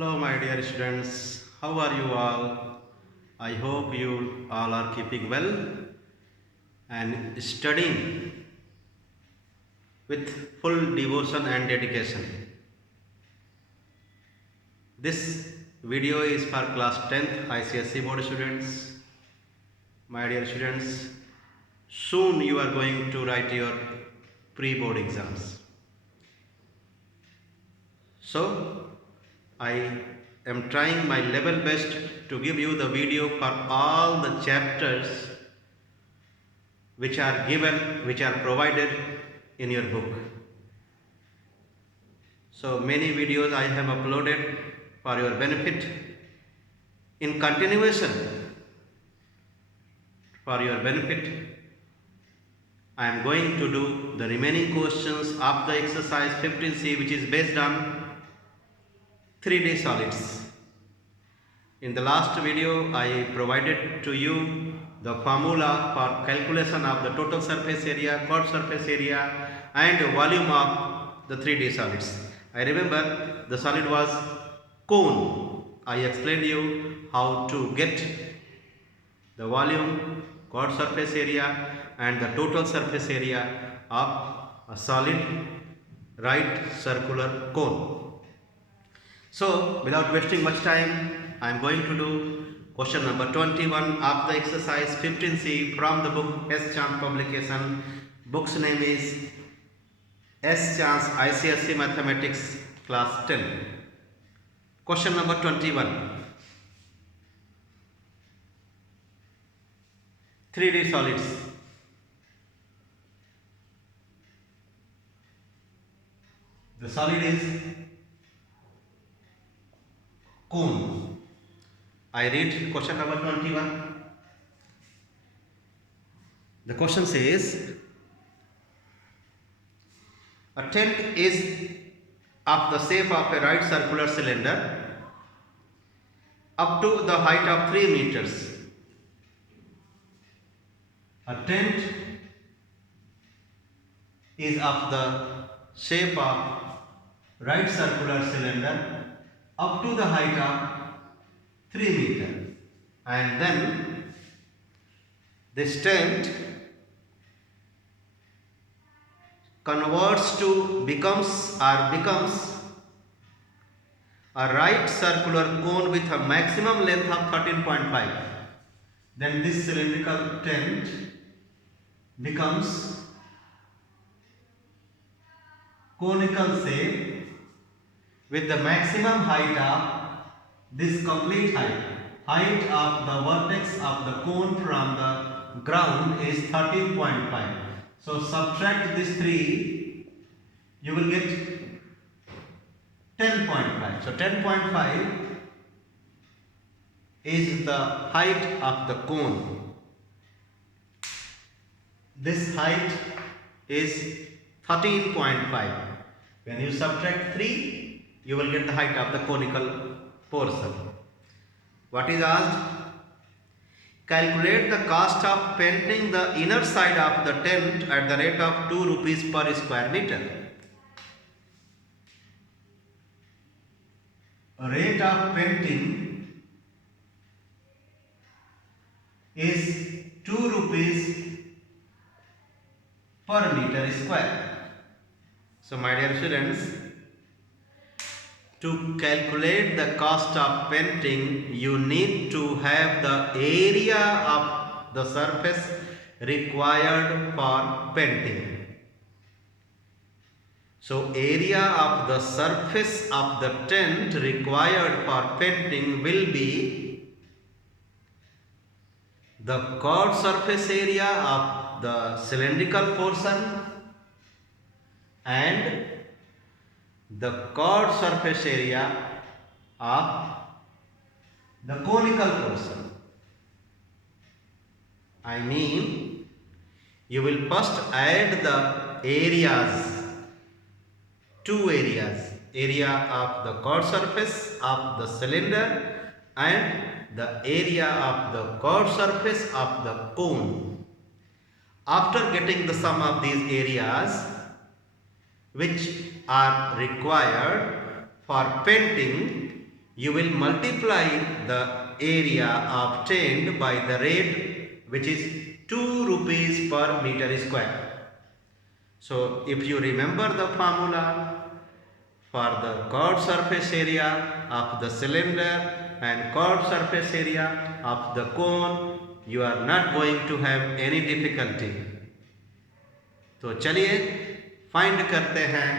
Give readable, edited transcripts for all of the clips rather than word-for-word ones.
Hello, my dear students. How are you all? I hope you all are keeping well and studying with full devotion and dedication. This video is for class 10th icse board students. My dear students, soon you are going to write your pre-board exams. So, I am trying my level best to give you the video for all the chapters which are provided in your book. So many videos I have uploaded for your benefit. In continuation, for your benefit, I am going to do the remaining questions of the exercise 15C, which is based on 3D solids. In the last video, I provided to you the formula for calculation of the total surface area, chord surface area and volume of the 3D solids. I remember the solid was cone. I explained you how to get the volume, chord surface area and the total surface area of a solid right circular cone. So, without wasting much time, I am going to do question number 21 of the exercise 15C from the book S.chand publication. Book's name is S.chand's icse Mathematics class 10. Question number 21. 3D solids. The solid is cone. I read question number 21. The question says, a tent is of the shape of a right circular cylinder up to the height of 3 meters. A tent is of the shape of right circular cylinder up to the height of 3 meters, and then this tent becomes a right circular cone with a maximum length of 13.5. Then this cylindrical tent becomes conical shape with the maximum height of this complete height of the vertex of the cone from the ground is 13.5. So subtract this 3, you will get 10.5. So 10.5 is the height of the cone. This height is 13.5. When you subtract 3, you will get the height of the conical portion. What is asked? Calculate the cost of painting the inner side of the tent at the rate of 2 rupees per square meter. Rate of painting is 2 rupees per meter square. So my dear students, to calculate the cost of painting, you need to have the area of the surface required for painting. So area of the surface of the tent required for painting will be the chord surface area of the cylindrical portion and the chord surface area of the conical portion. I mean, you will first add the areas, two areas, area of the chord surface of the cylinder and the area of the chord surface of the cone. After getting the sum of these areas, which are required for painting, you will multiply the area obtained by the rate which is 2 rupees per meter square. So if you remember the formula for the curved surface area of the cylinder and curved surface area of the cone, you are not going to have any difficulty. तो चलिए find करते हैं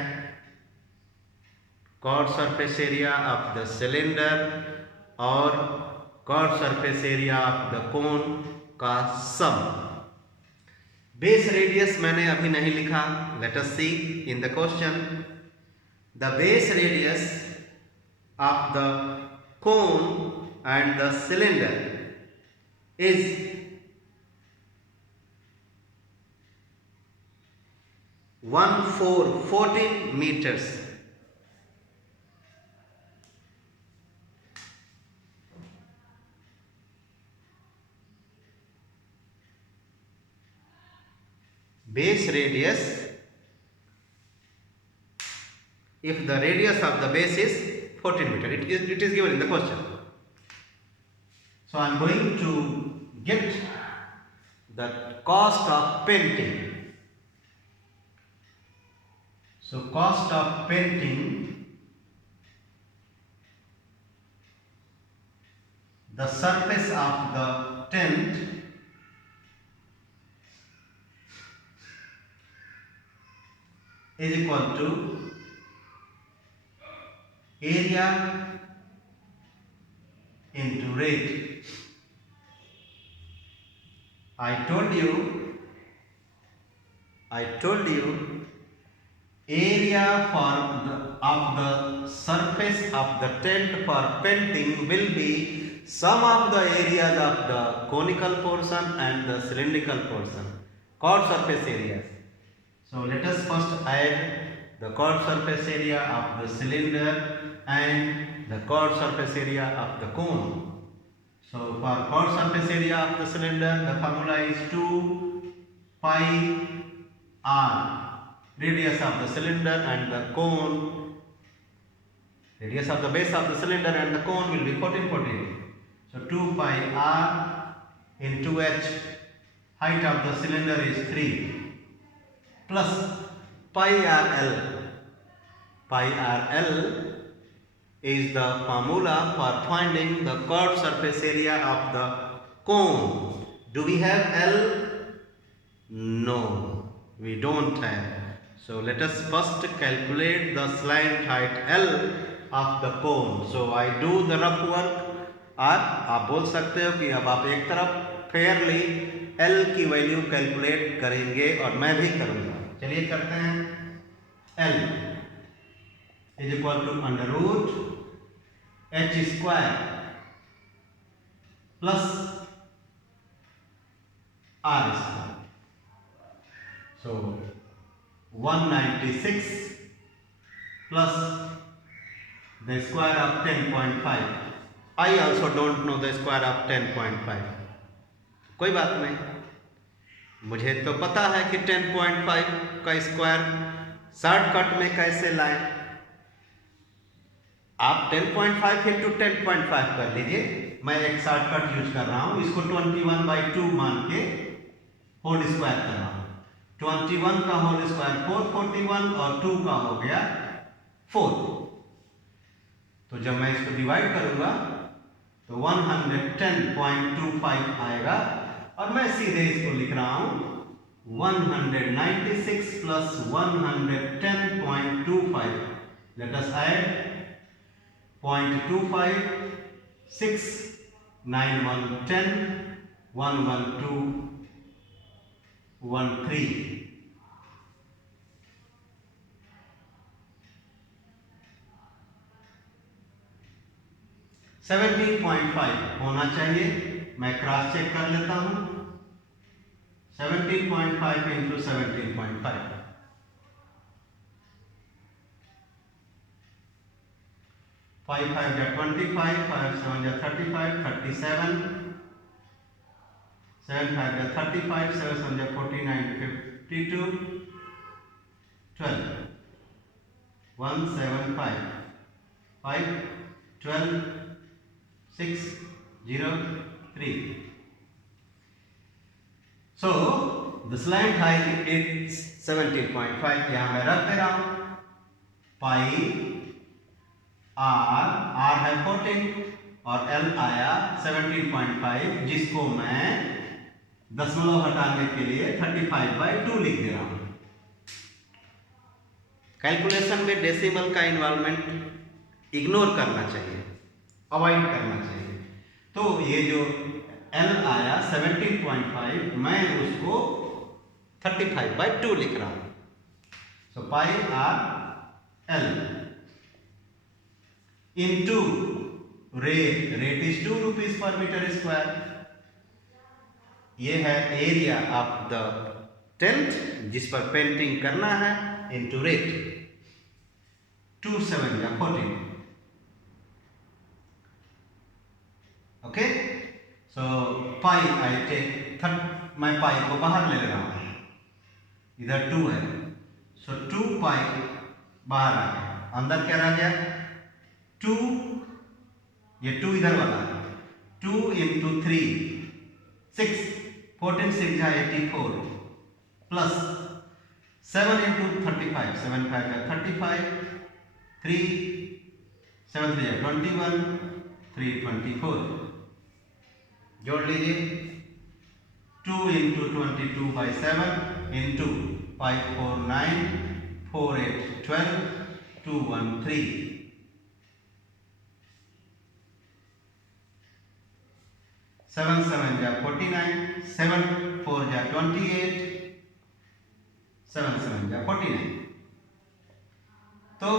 curve surface area of the cylinder और curve surface area of the cone का sum. Base radius मैंने अभी नहीं लिखा. Let us see in the question. The base radius of the cone and the cylinder is 14 meters. Base radius, if the radius of the base is 14 meter, it is given in the question. So I am going to get the cost of painting. So cost of painting the surface of the tent is equal to area into rate. I told you area of the surface of the tent for painting will be sum of the areas of the conical portion and the cylindrical portion, curved surface areas. So let us first add the curved surface area of the cylinder and the curved surface area of the cone. So for curved surface area of the cylinder, the formula is 2 pi r. Radius of the cylinder and the cone, radius of the base of the cylinder and the cone will be 14. So 2 pi r into h, height of the cylinder is 3, plus pi rl. Pi rl is the formula for finding the curved surface area of the cone. Do we have L? No, we don't have. So let us first calculate the slant height L of the cone. So I do the rough work. और आप बोल सकते हो कि अब आप एक तरफ फेयरली L की वैल्यू कैलकुलेट करेंगे और मैं भी करूंगा. चलिए करते हैं. L is equal to under root h square plus r square. So 196 plus the square of 10.5. I also don't know the square of 10.5. कोई बात नहीं, मुझे तो पता है कि 10.5 का स्क्वायर शॉर्टकट में कैसे लाएं. आप 10.5 इंटू 10.5 कर लीजिए. मैं एक शॉर्टकट यूज कर रहा हूं. इसको 21/2 मान के होल स्क्वायर कर रहा हूं. 21 का होल स्क्वायर 441 और 2 का हो गया 4. तो जब मैं इसको डिवाइड करूंगा तो 110.25 आएगा और मैं सीधे इसको लिख रहा हूं 196 plus 110.25. Let us add 0.25, 6, 9, 1, 10, 1, 1, 2, 1, 3. 17.5 होना चाहिए. मैं क्रॉस चेक कर लेता हूं. 17.5 इंटू 17.5. 5 5 जा 25, 5 7 जा 35, 37, 7 5 जा 35, 7 7 जा 49, 52, 12, 175, 5 12, 6, 0, 3. So the slant height is 17.5. यहाँ मैं रख दे रहा हूँ पाई आर है 14 और एल आया 17.5, जिसको मैं दशमलव हटाने के लिए 35/2 लिख दे रहा हूँ। कैलकुलेशन में डेसिमल का इन्वॉल्वमेंट इग्नोर करना चाहिए, अवॉइड करना चाहिए। तो ये जो L आया 17.5, मैं उसको 35/2 लिख रहा हूं। So pi r l into rate is 2 rupees पर मीटर स्क्वायर। ये है एरिया ऑफ द टेंट जिस पर पेंटिंग करना है, इंटू रेट 2 7 या 14। Okay, so pi I take मैं पाई को बाहर ले रहा हूं, इधर 2 है, सो 2 पाई बाहर आ गया, अंदर क्या रह गया 2, ये 2 इधर वाला 2 इंटू 3 6, 14 6 जा 84 प्लस 7 इंटू 35 7 5 जा 35 3 7 3 जा 21 3 24। जोड़ लीजिए 2 इंटू 22/7 इंटू 5 4 9 4 8 12 2 1 3। 7 7 जा 49 7 4 जा 28 7 7 जा 49। तो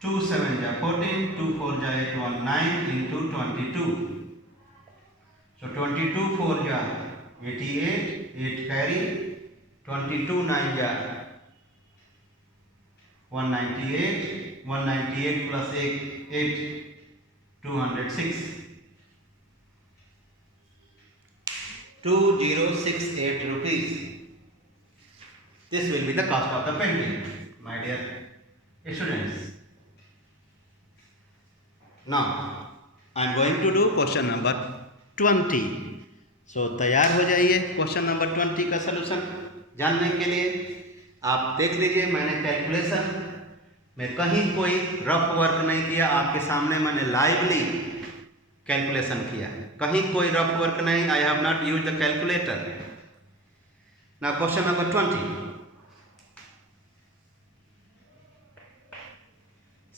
2 7 जा 14 2 4 जा 8 1 9 इंटू 22। So 22 4 जा 88 8 carry 22 9 जा 198 plus 8 206 2068 rupees. This will be the cost of the painting, my dear students. Now I am going to do question number 20. So तैयार हो जाइए क्वेश्चन नंबर 20 का सलूशन जानने के लिए। आप देख लीजिए, मैंने कैलकुलेशन में कहीं कोई रफ वर्क नहीं किया, आपके सामने मैंने लाइवली कैलकुलेशन किया, कहीं कोई रफ वर्क नहीं। I have not use the calculator. Now question number 20,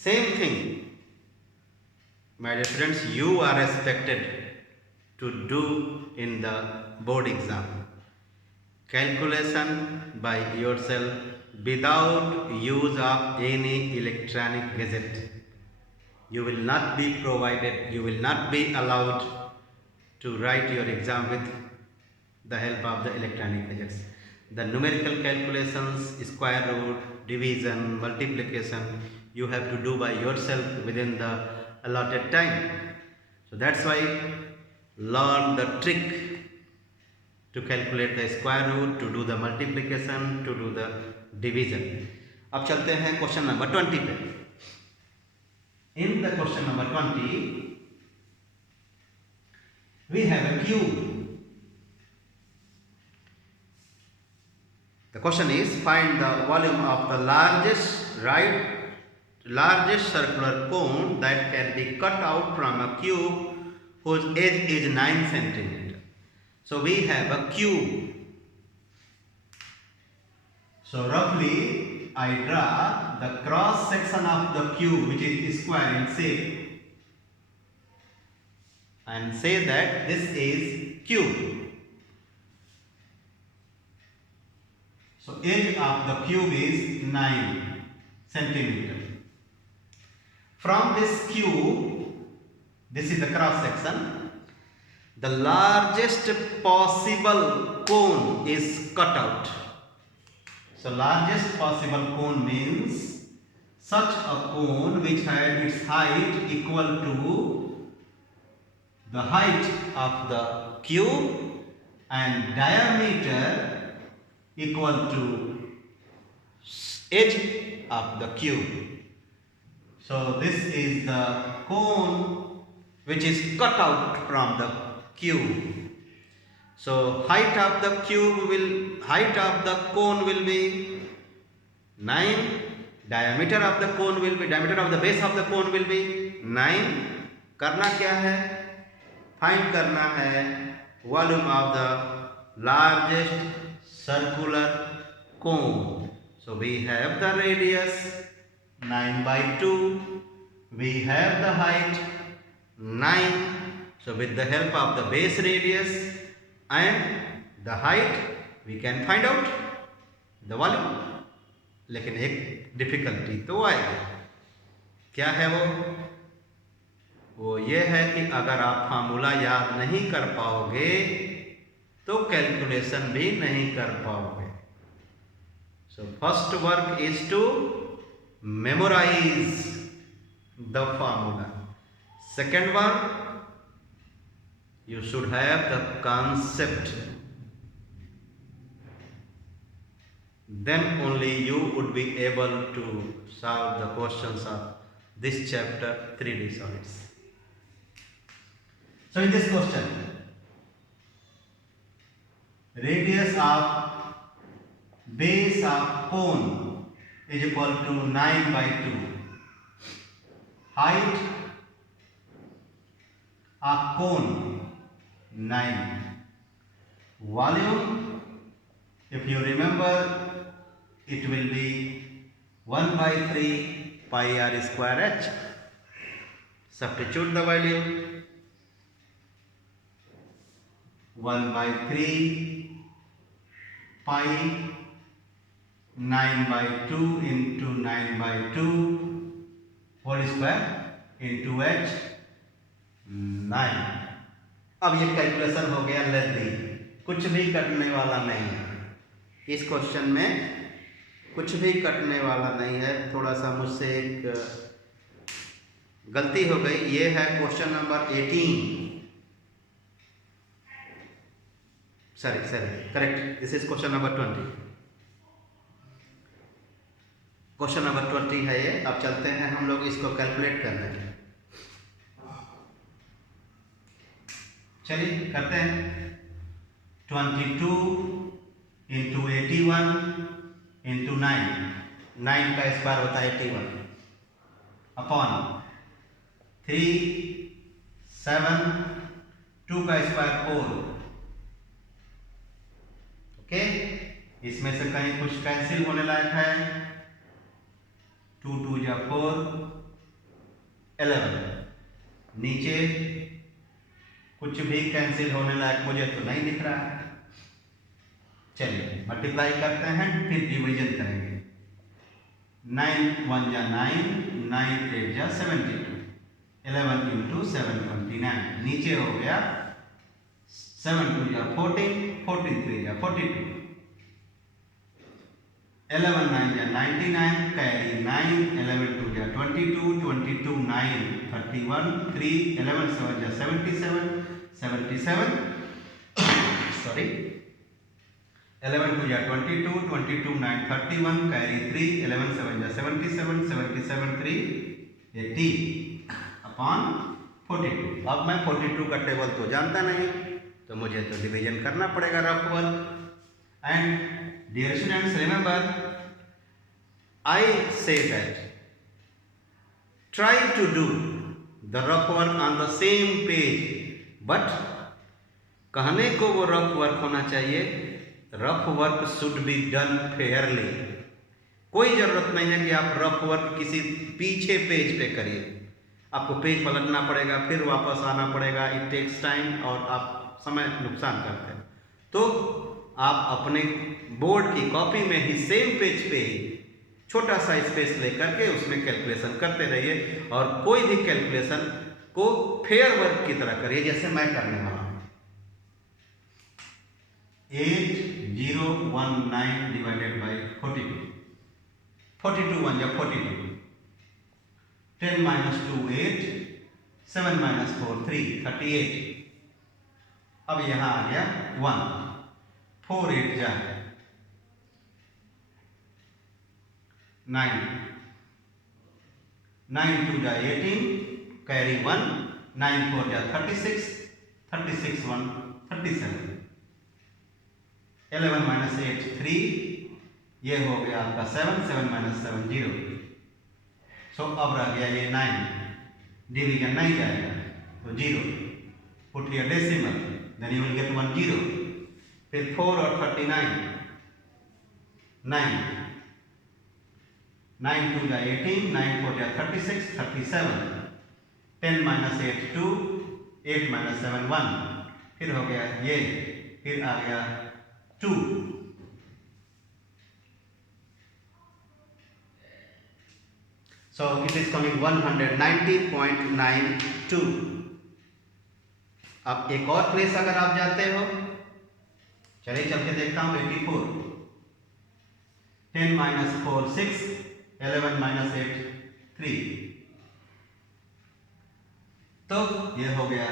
same thing my dear friends, you are expected to do in the board exam. Calculation by yourself without use of any electronic gadget. You will not be provided, you will not be allowed to write your exam with the help of the electronic gadgets. The numerical calculations, square root, division, multiplication, you have to do by yourself within the allotted time. So that's why learn the trick to calculate the square root, to do the multiplication, to do the division. अब चलते हैं question number 20 पे। In the question number 20, we have a cube. The question is, find the volume of the largest circular cone that can be cut out from a cube whose edge is 9 centimeter. So we have a cube. So roughly I draw the cross section of the cube, which is square in shape, and say that this is cube. So edge of the cube is 9 centimeter. From this cube, this is the cross section, the largest possible cone is cut out. So largest possible cone means such a cone which had its height equal to the height of the cube and diameter equal to edge of the cube. So this is the cone which is cut out from the cube. So height of the cone will be 9. Diameter of the base of the cone will be 9. करना क्या है? Find करना है volume of the largest circular cone. So we have the radius 9/2. We have the height 9. So with the help of the base radius and the height we can find out the volume. लेकिन एक difficulty तो आएगी. क्या है वो ये है कि अगर आप फार्मूला याद नहीं कर पाओगे तो कैलकुलेशन भी नहीं कर पाओगे. So first work is to memorize the formula. Second work, you should have the concept, then only you would be able to solve the questions of this chapter 3D solids. So in this question, radius of base of cone is equal to 9/2. Height of cone 9. Volume, if you remember, it will be 1/3 pi r square h. Substitute the value. 1/3 pi 9/2 into 9/2 whole square into h 9. अब ये calculation हो गया lengthy, कुछ भी कटने वाला नहीं है इस क्वेश्चन में, कुछ भी कटने वाला नहीं है. थोड़ा सा मुझसे एक गलती हो गई. ये है question number 18. Sorry correct, this is question number 20. Question number 20 है ये. अब चलते हैं हम लोग इसको कैलकुलेट करने के. चलिए करते हैं. 22 इंटू 81 इंटू 9 का स्क्वायर होता है 81 अपॉन 3 7 2 का स्क्वायर 4. ओके, इसमें से कहीं कुछ कैंसिल होने लायक है. 2 2 जा 4 11. नीचे कुछ भी कैंसिल होने लायक मुझे तो नहीं दिख रहा है. चलिए मल्टीप्लाई करते हैं, फिर डिवीजन करेंगे. 9 1 जा 9, 9 8 जा 72. 11 इंटू 7 29. नीचे हो गया 7 2 जा 14, 14 3 जा 42. 11 9 जा 99, कैरी 9, 11 2 जा 22, 22 9 31, 3 11 7 जा 77, 77 सॉरी 11 2 जा 22, 22 9 31, कैरी 3 11 7 जा 77, 77 3 80 अपॉन 42. अब मैं 42 का टेबल तो जानता नहीं, तो मुझे तो डिवीजन करना पड़ेगा rough work. And dear students, remember I say that try to do the rough work on the same page, but कहने को वो रफ वर्क होना चाहिए. Rough work should be done Fairlie. कोई ज़रूरत नहीं है कि आप रफ वर्क किसी पीछे पेज पे करिए. आपको पेज पलटना पड़ेगा, फिर वापस आना पड़ेगा. इट टेक्स टाइम और आप समय नुकसान करते हैं. तो आप अपने बोर्ड की कॉपी में ही सेम पेज पे छोटा सा स्पेस लेकर के उसमें कैलकुलेशन करते रहिए, और कोई भी कैलकुलेशन को फेयर वर्क की तरह करिए जैसे मैं करने वाला हूँ. 8019 डिवाइडेड बाई 42. 42 1 या 42. 10 minus 2 8, 7 minus 4 3 38. अब यहाँ आ गया 1. 4 8 जा 9. 9 2 जा 18, कैरी 1, 9 4 जा 36, 36 1 37, 11 माइनस 8 3, ये हो गया आपका 7, 7 माइनस 7 0। सो अब रह गया ये 9, डिवीजन नहीं जाएगा तो 0, put here decimal, then you will get 1 0, फिर 4 और 39, 9 9 2 जा 18, 9 4 जा 36, 37, 10 माइनस 8 2, 8 माइनस 7 1, फिर हो गया ये, फिर आ गया 2, so it is coming 190.92। अब एक और प्लेस अगर आप जाते हो, चलिए चल के देखता हूं, 84, 10 माइनस 4 6, 11 माइनस 8 3, तो ये हो गया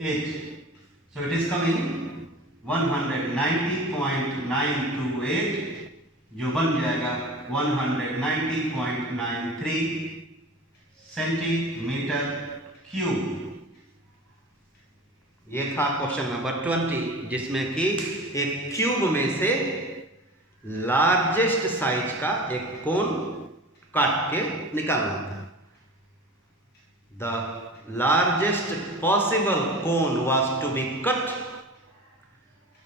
8, so it is coming 190.928, जो बन जाएगा 190.93 सेंटीमीटर क्यूब। ये था क्वेश्चन नंबर 20, जिसमें कि एक क्यूब में से लार्जेस्ट साइज का एक कोन काट के निकालना था। The largest possible cone was to be cut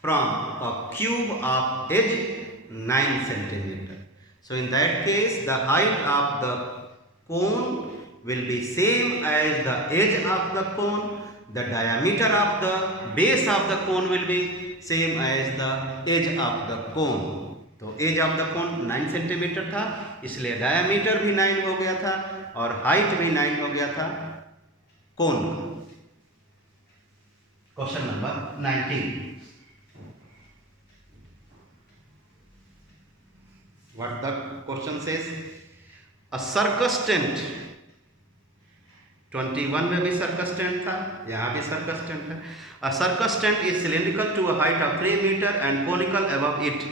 from a cube of edge 9 centimeter. So in that case, the height of the cone will be same as the edge of the cone. The diameter of the base of the cone will be same as the edge of the cone. तो edge of the cone 9 centimeter था, इसलिए diameter भी 9 हो गया था और height भी 9 हो गया था cone का। Question number 19, what the question says, a circus tent, 21 में भी circus tent था, यहाँ भी circus tent है। A circus tent is cylindrical to a height of 3 meter and conical above it.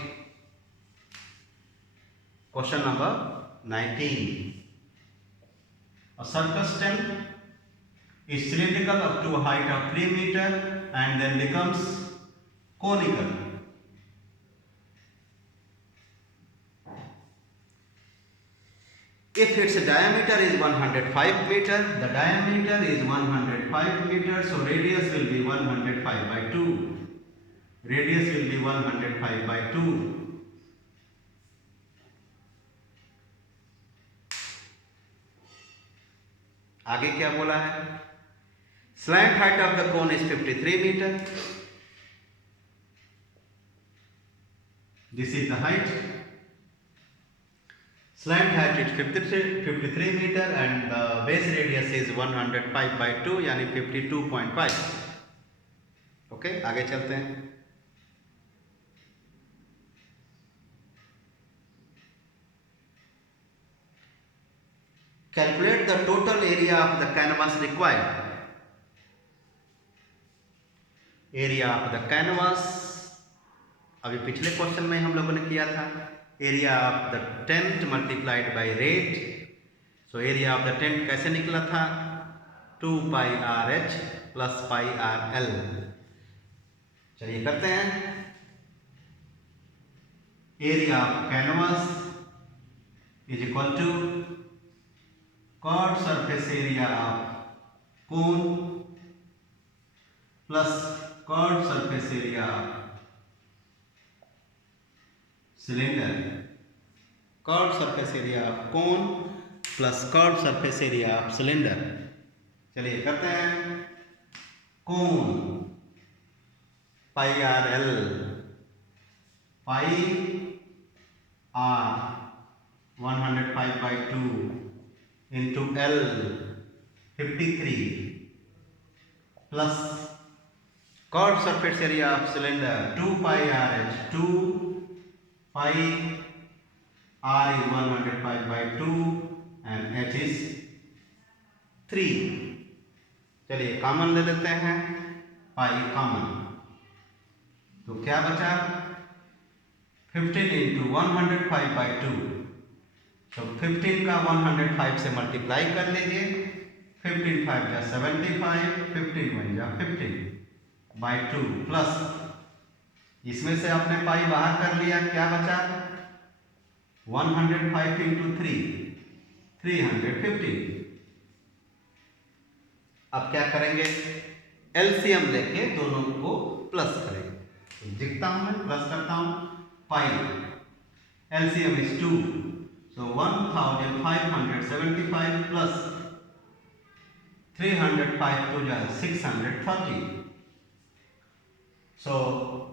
Question number 19, a circus tent is cylindrical up to a height of 3 meter and then becomes conical. If its diameter is 105 meter, the diameter is 105 meter, so radius will be 105 by 2. Radius will be 105 by 2. आगे क्या बोला है? Slant height of the cone is 53 meter. This is the height. Slant height is 53 meter and the base radius is 105 by 2, यानी 52.5. Okay, आगे चलते हैं। Calculate the total area of the canvas required. Area of the canvas, अभी पिछले question में हम लोगों ने किया था, area of the tent multiplied by rate. So area of the tent कैसे निकला था? 2 pi RH plus pi RL. चलिए करते हैं। Area of canvas is equal to chord surface area of cone plus chord surface area of cylinder. Chord surface area of cone plus chord surface area of cylinder. चलिए करते हैं। cone pi RL, pi R 105 by 2 into L 53 plus chord surface area of cylinder 2 pi RH, 2 pi R is 105 by 2 and H is 3. चलिए common ले लेते हैं, pi common, तो क्या बचा? 15 into 105 by 2 तो 15 का 105 से मल्टीप्लाई कर लीजिए। 15 5 जा 75, 15 1 जा 15 बाई 2 प्लस इसमें से आपने पाई बाहर कर लिया, क्या बचा 105 इंटू 3 350। अब क्या करेंगे, एलसीएम लेके दोनों को प्लस करेंगे। लिखता हूं मैं, प्लस करता हूं, pi LCM is 2, so 1575 plus 305 to 630। So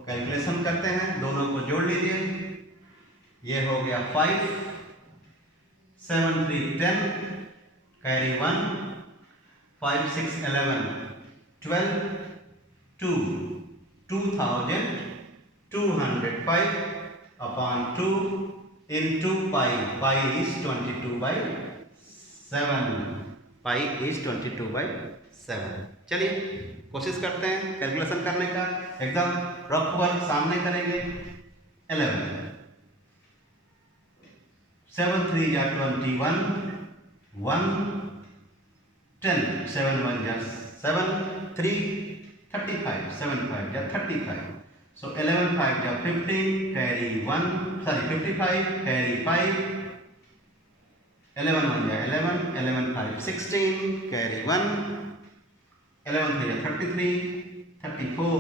calculation करते हैं, दोनों को जोड़ लीजिए। ये हो गया 5 7 3 10 carry 1 5 6 11 12 2 2205 upon 2 into pi, pi is 22/7, pi is 22/7। चलिए कोशिश करते हैं कैलकुलेशन करने का, एकदम रफ वर्क सामने करेंगे। 11 7 3 या 21 1 10 7 1 या 7 3 35 7 5 या 35। So 11 5 ja 15 carry 1 sorry 55 carry 5 11 1 ja 11 11 5 16 carry 1 11 3 ja 33 34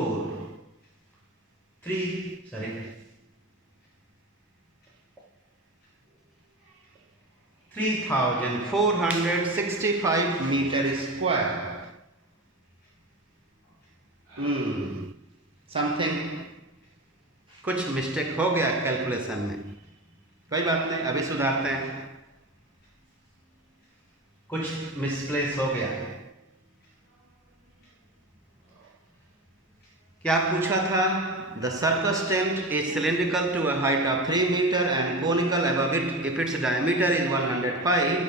3 sorry 3465 meter square। Something कुछ मिस्टेक हो गया कैलकुलेशन में, कोई बात नहीं, अभी सुधारते हैं। कुछ मिसप्लेस हो गया। क्या पूछा था, the circus tent is cylindrical to a height of 3 metre and conical above it if its diameter is 105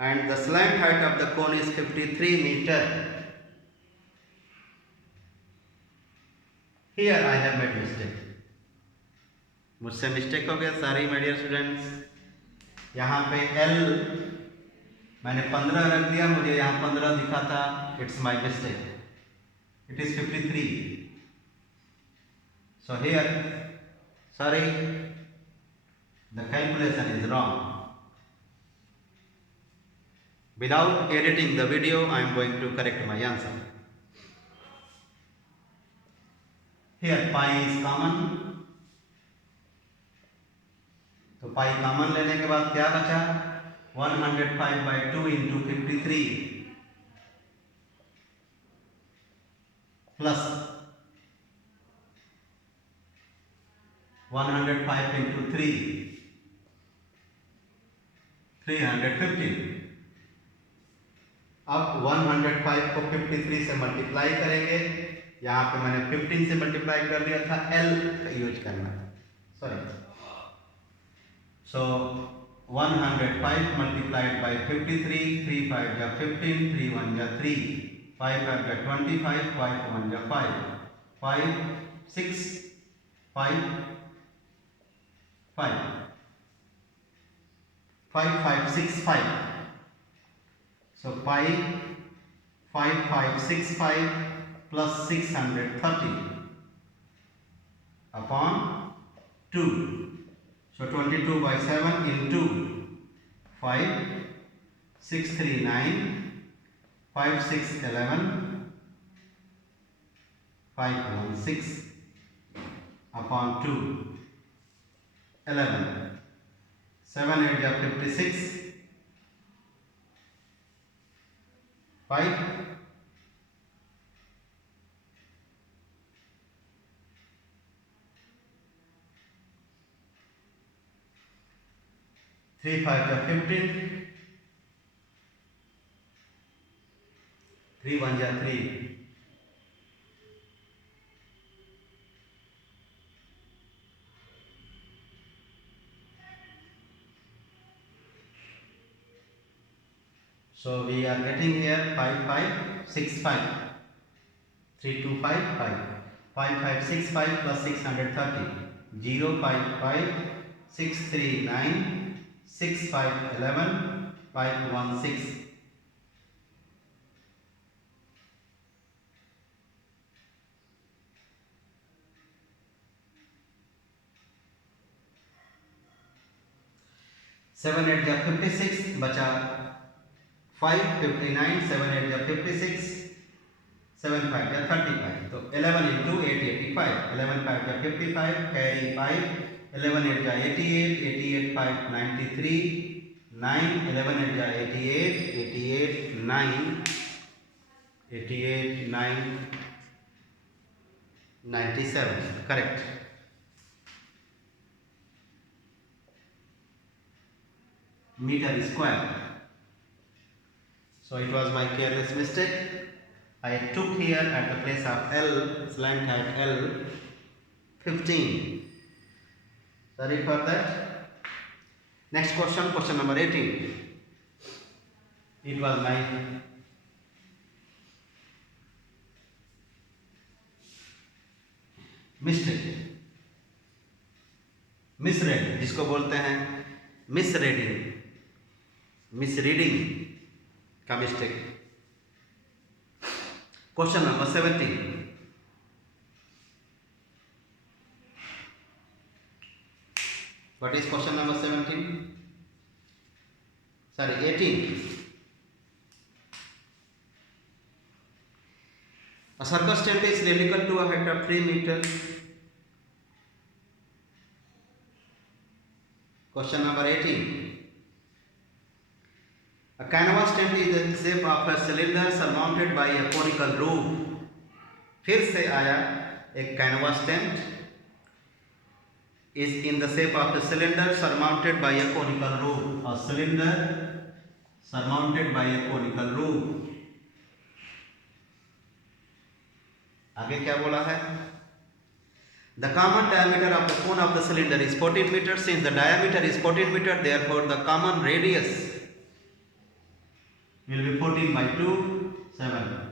and the slant height of the cone is 53 metre. Here I have made mistake, मुझसे mistake हो गया सारी my dear students. यहाँ पे L मैंने 15 रख दिया, मुझे यहाँ 15 दिखा था, it's my mistake, it is 53। So here sorry the calculation is wrong. Without editing the video I am going to correct my answer। Here pi is common, तो पाई कॉमन लेने के बाद क्या बचा 105/2 इंटू 53 प्लस 105 इंटू 3 350। अब 105 को 53 से multiply करेंगे, यहाँ पे मैंने 15 से मल्टीप्लाई कर दिया था, L का यूज करना, sorry. So 105 multiplied by 53 3 5 ja 15 3 1 ja 3 5 5 ja 25 5 1 ja 5 5 6 5 5 5 5 6 5। So pi 5 5 6 5 plus 630 upon 2। So 22/7 into 5 6 3 9 5 6 11 5 1 6 upon 2 11 7 8 ja 56 5 3 5 ja 15 3 1 ja 3 So we are getting here 5 5 6 5 3 2 5 5 5 5 6 5 plus 630 0 5 5 6 3 9 6 5 11 5 1 6. 7 8 जा 56 बचा 5 59 7 8 जा 56 7 5 जा 35 तो 11 into 8 85 11 5 जा 55 carry 5 11 8 जा 88 88 5 93 9 11 8 जा 88 88 9 88 9 97 correct. Meter square. So it was my careless mistake. I took here at the place of L, slant height L, 15. Sorry for that. Next question, question number 18. It was my mistake. Misread, जिसको बोलते हैं misreading, misreading का mistake. Question number 17. What is question number 17? Sorry, 18. A circus tent is cylindrical to a height of 3 meters. Question number 18. A canvas tent is in the shape of a cylinder surmounted by a conical roof. फिर से आया एक canvas tent is in the shape of a cylinder surmounted by a conical roof. A cylinder surmounted by a conical roof. आगे क्या बोला है? The common diameter of the cone of the cylinder is 14 meters. Since the diameter is 14 meters, therefore the common radius will be 14 by 2, 7.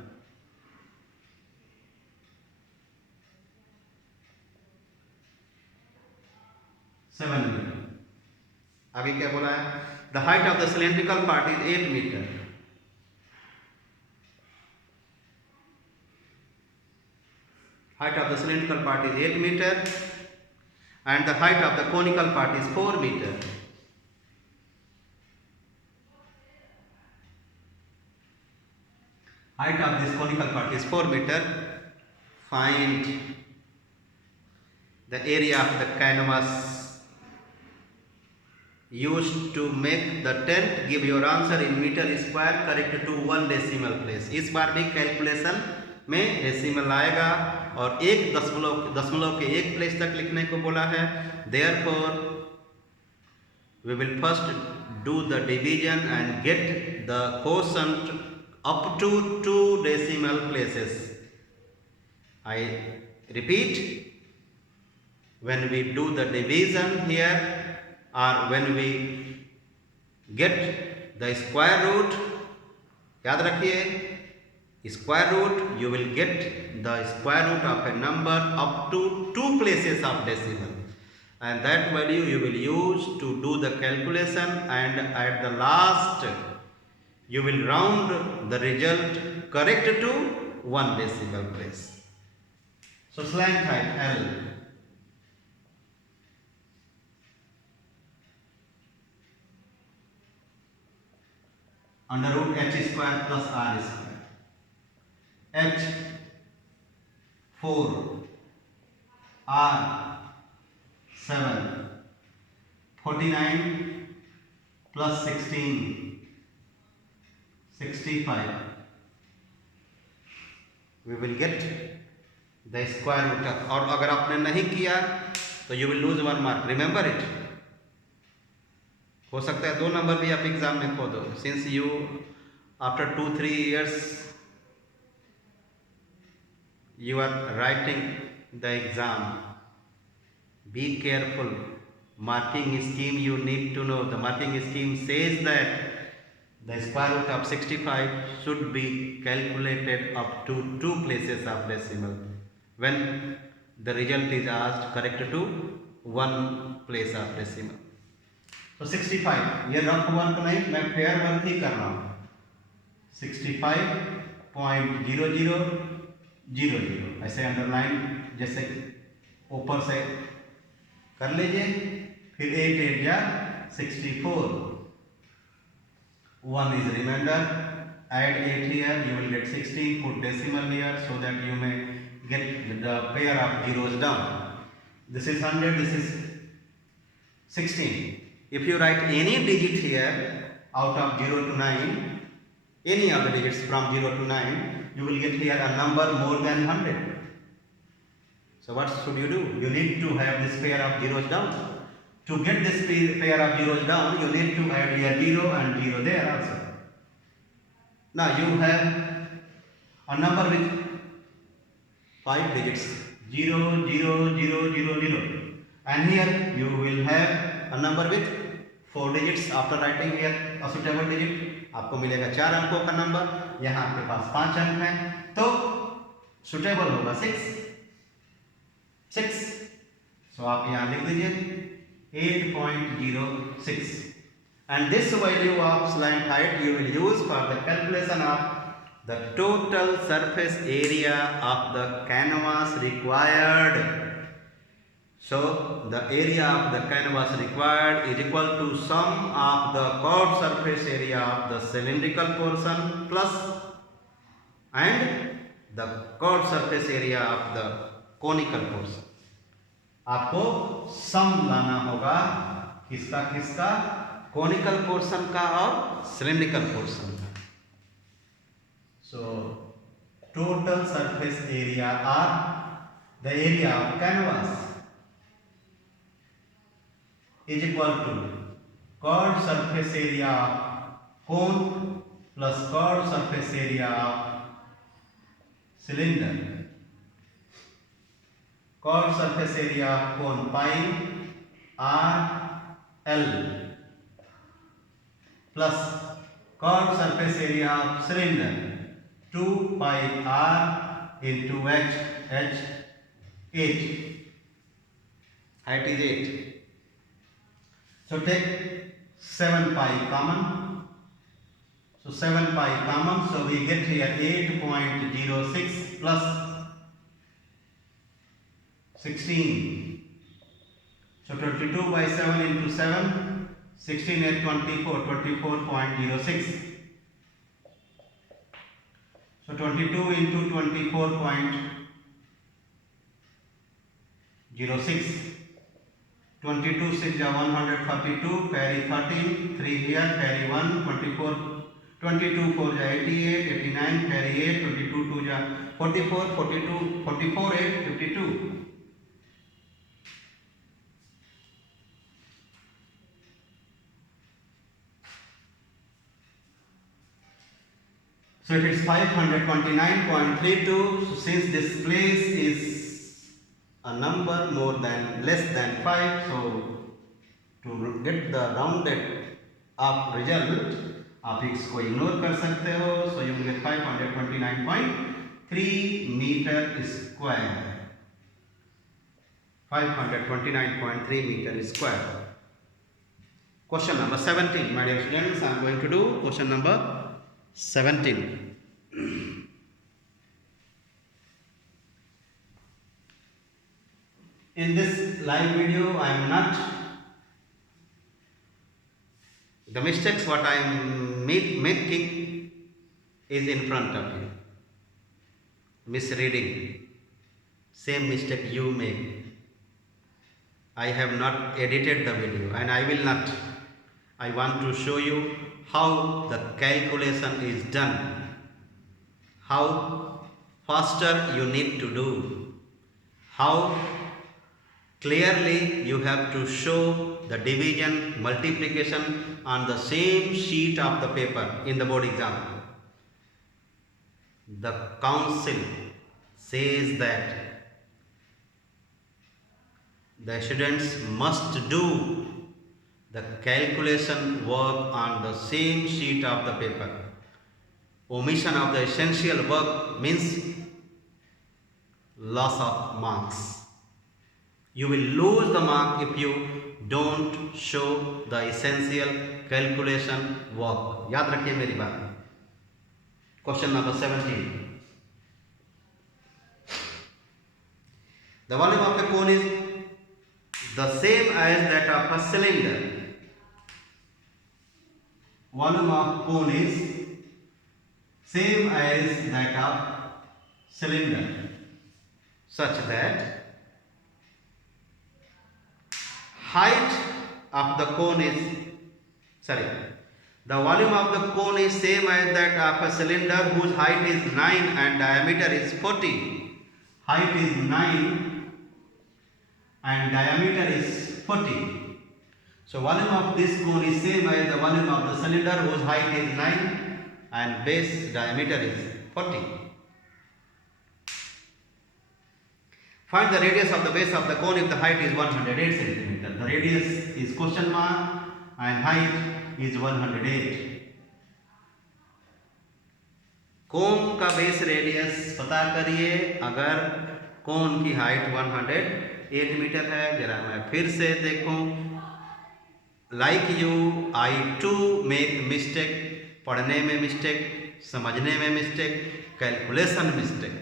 आगे क्या बोला है? The height of the cylindrical part is 8 meter. Height of the cylindrical part is 8 meter and the height of the conical part is 4 meter. Height of this conical part is 4 meter. Find the area of the canvas used to make the tent. Give your answer in meter square correct to 1 decimal place. इस बार भी calculation में decimal आएगा और एक दशमलव के एक place तक लिखने को बोला है. Therefore we will first do the division and get the quotient up to 2 decimal places. I repeat, when we do the division here or when we get the square root, याद रखिए, square root you will get the square root of a number up to 2 places of decimal, and that value you will use to do the calculation, and at the last you will round the result correct to 1 decimal place. So slant height L, under root h square plus r square. H 4, r 7, 49 plus 16, 65. We will get the square root of, और अगर आपने नहीं किया तो you will lose 1 mark. Remember it. हो सकता है 2 number भी आप एग्जाम में खो दो. Since you after 2-3 years you are writing the exam, be careful. Marking scheme you need to know. The marking scheme says that the square root of 65 should be calculated up to 2 places of decimal when the result is asked correct to 1 place of decimal. So तो 65, ये rough work नहीं, मैं fair work ही कर रहा हूँ। 65.0000 ऐसे underline जैसे ऊपर से कर लीजिए। फिर 8 8 या 64, 1 is remainder, add 8 here, you will get 16, put decimal here so that you may get the pair of zeros down. This is 100, this is 16. If you write any digit here out of 0 to 9, any of the digits from 0 to 9, you will get here a number more than 100. So what should you do? You need to have this pair of zeros down. To get this pair of zeros down, you need to add here 0 and 0 there also. Now you have a number with 5 digits, 0 0 0 0 0, and here you will have a number with 4 digits. After writing here a suitable digit, आपको मिलेगा 4 अंकों का number. यहाँ आपके पास 5 अंक हैं, तो suitable होगा 6। सो आप यहाँ लिख दीजिए 8.06, and this value of slant height you will use for the calculation of the total surface area of the canvas required. So the area of the canvas required is equal to sum of the curved surface area of the cylindrical portion plus and the curved surface area of the conical portion. आपको सम लाना होगा किसका किसका, conical portion का और cylindrical portion का। So total surface area or the area of canvas is equal to curved surface area of cone plus curved surface area of cylinder. Curved surface area of cone pi r l plus curved surface area of cylinder 2 pi r into h, 8. Height is 8. So take 7 pi common. So 7 pi common, so we get here 8.06 plus 16. So 22 by 7 into 7, 16 at 24, 24.06. So 22 into 24.06. 22 6 are 142, carry 13, 3 here, carry 1, 24, 22 4 are 88, 89, carry 8, 22 2 are 44, 42, 44 8, 52. So it is 529.32. So since this place is a number more than less than 5, so to get the rounded up result आप इसको ignore कर सकते हो। So you will get 529.3 meter square. 529.3 meter square. Question number 17, my dear students. I am going to do question number 17. In this live video, I am not, the mistakes what I am making is in front of you. Misreading, same mistake you make. I have not edited the video and I will not. I want to show you how the calculation is done, how faster you need to do, how clearly you have to show the division, multiplication on the same sheet of the paper in the board exam. The council says that the students must do the calculation work on the same sheet of the paper. Omission of the essential work means loss of marks. You will lose the mark if you don't show the essential calculation work. याद रखिए मेरी बात. Question number 17. The volume of a cone is the same as that of a cylinder. Volume of cone is same as that of cylinder, such that height of the cone is the volume of the cone is same as that of a cylinder whose height is 9 and diameter is 40. Height is 9 and diameter is 40. So volume of this cone is same as the volume of the cylinder whose height is 9 and base diameter is 40. Find the radius of the base of the cone if the height is 108 cm. The radius is question mark and height is 108. कोन का base radius पता करिए अगर कोन की height 108 metre है. जरा मैं फिर से देखूं. Like you I to make mistake. पढ़ने में मिस्टेक, समझने में मिस्टेक, कैलकुलेशन मिस्टेक.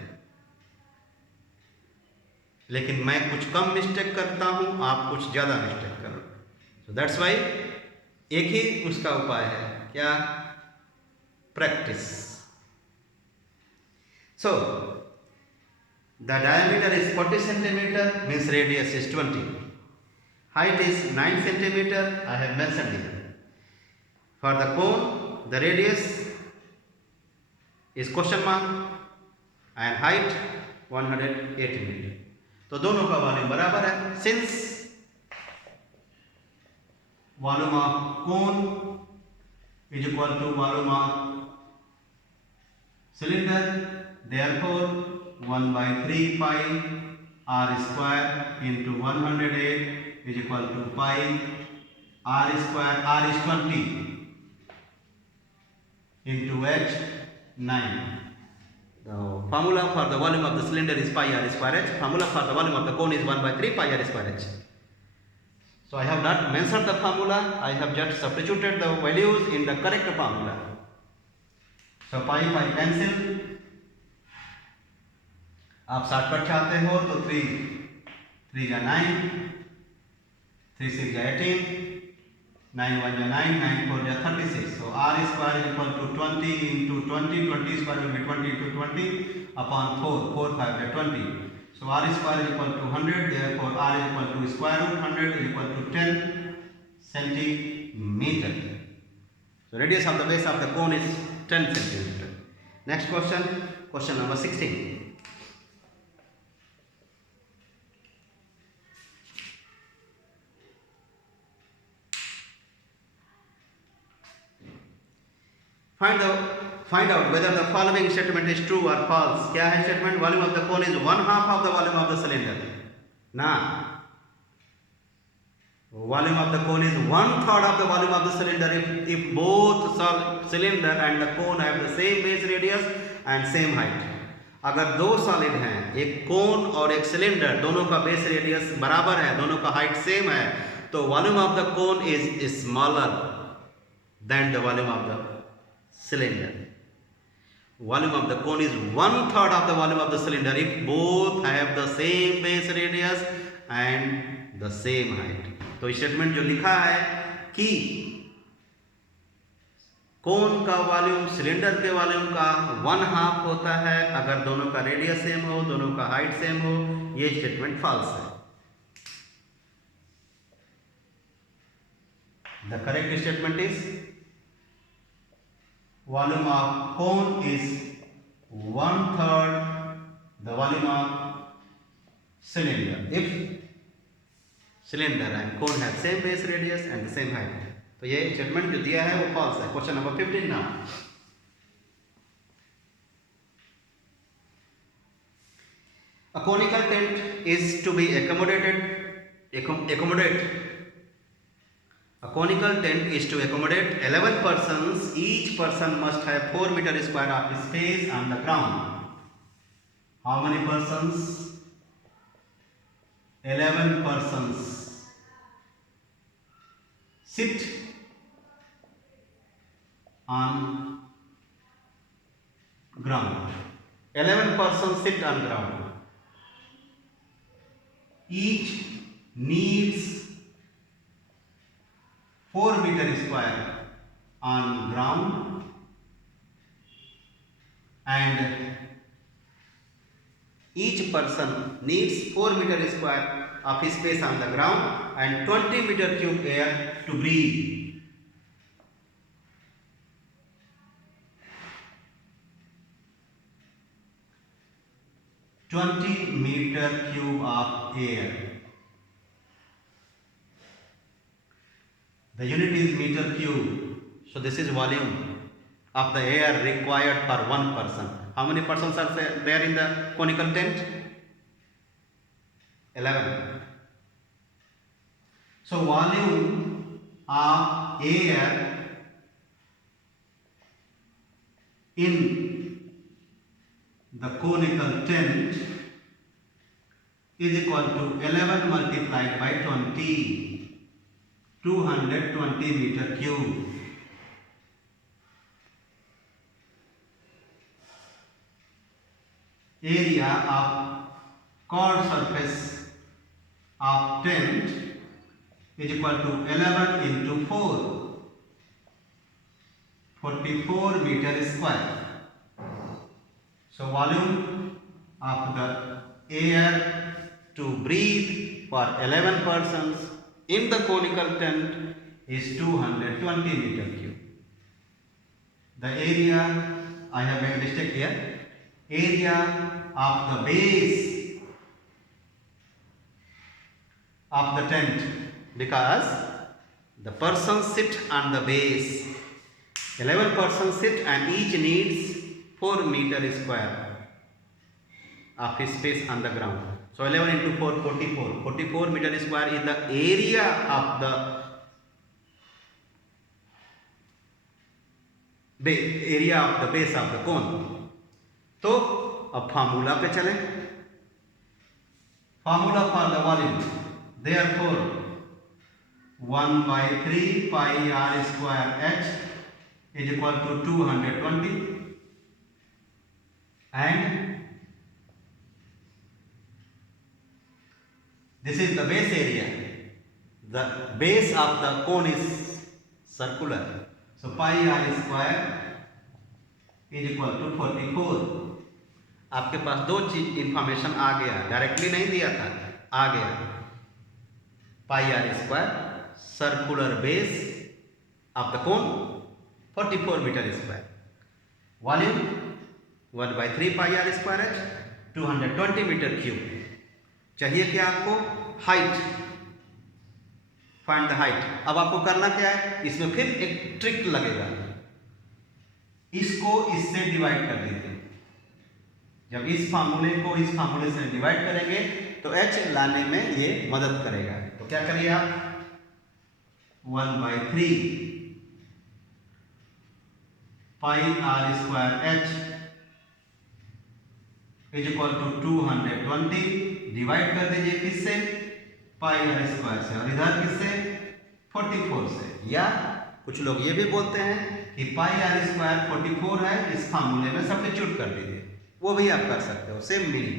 लेकिन मैं कुछ कम मिस्टेक करता हूं, आप कुछ ज़्यादा मिस्टेक करो. सो दैट्स वाई एक ही उसका उपाय है. क्या? Practice. So the diameter is 40 centimetre means radius is 20. Height is 9 centimeter. I have mentioned here. For the cone, the radius is question mark and height 180 meter. तो दोनों का volume बराबर है. Since volume of cone is equal to volume of cylinder, therefore 1 by 3 pi r square into 108 is equal to pi r square. R is 20 into h 9. The formula for the volume of the cylinder is pi r square h. Formula for the volume of the cone is 1 by 3 pi r square h. So I have not mentioned the formula. I have just substituted the values in the correct formula. So pi cancel. आप shortcut चाहते हो तो 3 जा 9, 3 6 जा 18, 9 1 जा 9, 9 4 जा 36. So r square is equal to 20 into 20. 20 square will be 20 into 20 upon 4. 4 5 जा 20. So r square is equal to 100. Therefore r is equal to square root 100 is equal to 10 centimeter. So radius of the base of the cone is 10 centimeter. Next question, question number 16. Find out whether the following statement is true or false. क्या है statement? Volume of the cone is 1/2 of the volume of the cylinder. ना, volume of the cone is 1/3 of the volume of the cylinder if both cylinder and the cone have the same base radius and same height. अगर दो solid हैं, एक कोन और एक cylinder, दोनों का base radius बराबर है, दोनों का हाइट सेम है, तो volume of the cone is smaller than the volume of the cylinder. Volume of the cone is 1/3 of the volume of the cylinder if both have the same base radius and the same height. तो statement जो लिखा है कि कोन का volume cylinder के volume का 1/2 होता है अगर दोनों का रेडियस सेम हो, दोनों का हाइट सेम हो, ये स्टेटमेंट फॉल्स है. The correct statement is volume of cone is 1/3 the volume of cylinder if cylinder and cone have same base radius and the same height. तो ये स्टेटमेंट जो दिया है वो फॉल्स है. Question number 15 now. A conical tent is to be A conical tent is to accommodate 11 persons. Each person must have 4 meter square of space on the ground. How many persons? 11 persons sit on ground. 11 persons sit on ground. Each needs 4 meter square on ground and each person needs 4 meter square of space on the ground and 20 meter cube air to breathe. meter cube of air. The unit is meter cube. So this is volume of the air required for one person. How many persons are there in the conical tent? 11. So volume of air in the conical tent is equal to 11 multiplied by 20, 220 meter cube. Area of chord surface of tent is equal to 11 into 4, 44 meter square. So volume of the air to breathe for 11 persons in the conical tent is 220 meter cube. The area, I have made a mistake here, area of the base of the tent, because the persons sit on the base. 11 persons sit and each needs 4 meter square of space on the ground. So 11 into 4, 44. 44 meter square is the area of the base of the cone. तो अब formula पे चलें. Formula for the volume, therefore 1 by 3 pi r square h is equal to 220 and this is the base area. The base of the cone is circular. So pi r square is equal to 44. आपके पास दो चीज information आ गया, directly नहीं दिया था, आ गया. Pi r square circular base of the cone 44 metre square. Volume 1 by 3 pi r square h 220 metre cube. चाहिए क्या आपको? हाइट. Find the height. अब आपको करना क्या है, इसमें फिर एक ट्रिक लगेगा. इसको इससे डिवाइड कर दीजिए. जब इस फार्मूले को इस फार्मूले से डिवाइड करेंगे तो h लाने में ये मदद करेगा. तो क्या करिए आप, 1 by 3 pi r square h is equal to 220 divide कर दीजिए किससे, पाई आर स्क्वायर से, और इधर किससे, 44 से. या कुछ लोग ये भी बोलते हैं कि पाई आर स्क्वायर 44 है, इस फार्मूले में सब्स्टिट्यूट कर दीजिए, वो भी आप कर सकते हो, same meaning.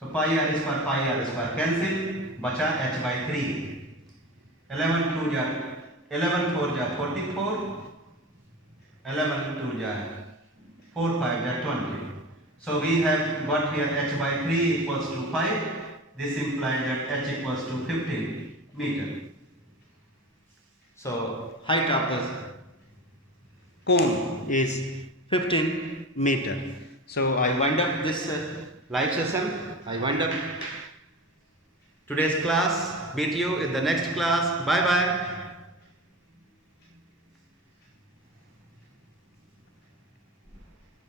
So pi r square cancel, बचा h by 3. 11 2 जा 11 4 जा 44, 11 2 जा 4 5 जा 20. So we have got here h by 3 equals to 5. This implies that h equals to 15 meter. So height of the cone is 15 meter. So I wind up this live session. I wind up today's class. Meet you in the next class. Bye bye.